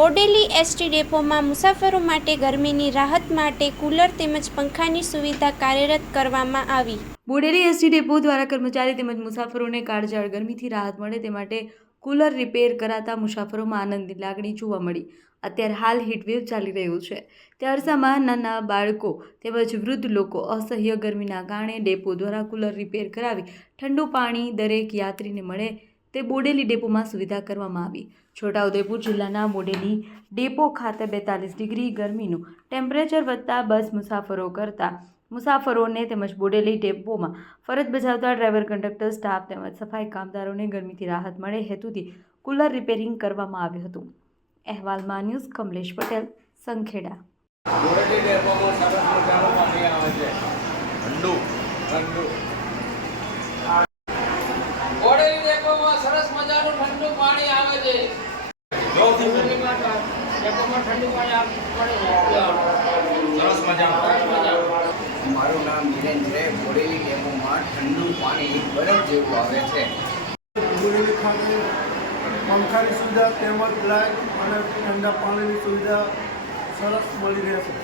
Bodeli ST ડેપોમાં મુસાફરો માટે ગરમીની રાહત માટે કુલર તેમજ પંખાની સુવિધા કાર્યરત કરવામાં આવી। બોડેલી એસટી ડેપો દ્વારા કર્મચારી તેમજ મુસાફરોને કાળઝાળ ગરમીથી રાહત મળે તે માટે કુલર રિપેર કરાતા મુસાફરોમાં આનંદની લાગણી જોવા મળી। અત્યારે હાલ હીટવેવ ચાલી રહ્યું છે તે અરસામાં નાના બાળકો તેમજ વૃદ્ધ લોકો અસહ્ય ગરમીના કારણે ડેપો દ્વારા કુલર રિપેર કરાવી ઠંડુ પાણી દરેક યાત્રીને મળે તે બોડેલી ડેપોમાં સુવિધા કરવામાં આવી। છોટાઉદેપુર જિલ્લાના બોડેલી ડેપો ખાતે 42 ડિગ્રી ગરમીનું ટેમ્પરેચર વધતા બસ મુસાફરોને તેમજ બોડેલી ડેપોમાં ફરજ બજાવતા ડ્રાઈવર કંડક્ટર સ્ટાફ તેમજ સફાઈ કામદારોને ગરમીથી રાહત મળે હેતુથી કુલર રિપેરિંગ કરવામાં આવ્યું હતું। અહેવાલમાં ન્યૂઝ કમલેશ પટેલ સંખેડા। બોડેલી ડેપોમાં સરસ મજાનું પાણી આવે છે ઠંડુ બોડેલી ડેપોમાં સરસ મજાનું ઠંડુ પાણી આવે છે ડેપોમાં ઠંડુ પાણી પડે સરસ મજાનું। મારું નામ વિરેન છે। બોડેલી ડેપોમાં ઠંડુ પાણી બરફ જેવું આવે છે। બોડેલી ખાતે પંખાની સુવિધા તેમજ લાઇટ અને ઠંડા પાણીની સુવિધા સરસ મળી રહેશે।